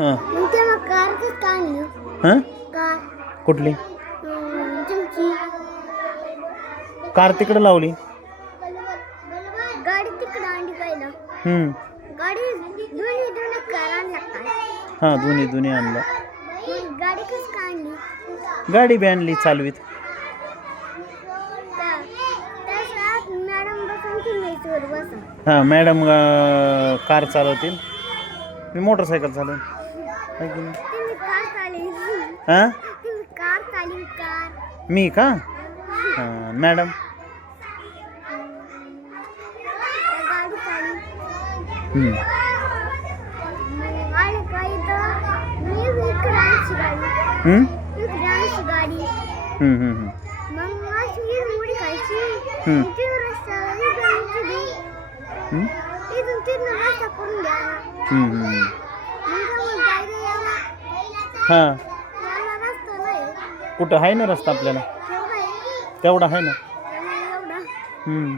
हां मग तेव्हा कारच काढली. हां कार कुठली तुमची कार तिकडे लावली. गाडी तिकडं आणली पहिलं. गाडी दोन्ही दोन्ही कार आणल्या. हां दोन्ही आणलं. मग गाडी कसं काढली. गाडी बी आणली चालवीत. त्याच्यात मॅडम बसून तुम्ही बसा. हां मॅडम कार चालवतील, मी मोटरसायकल चालवेन. तुम्ही कार चालली. हां तुम्ही कार चालली. कार मी का हां मॅडम गाडी चालली. आणि काही तर मी विक्रांतची गाडी. विक्रांतची गाडी. मग अशी मुडी खायची. इथे रस्ता इथून तिथून रस्ता करून द्या. मग जायला यायला हां रस्ता नाही. कुठं आहे ना रस्ता आपल्याला तेवढा आहे. तेवढा आहे ना. एवढा हम्म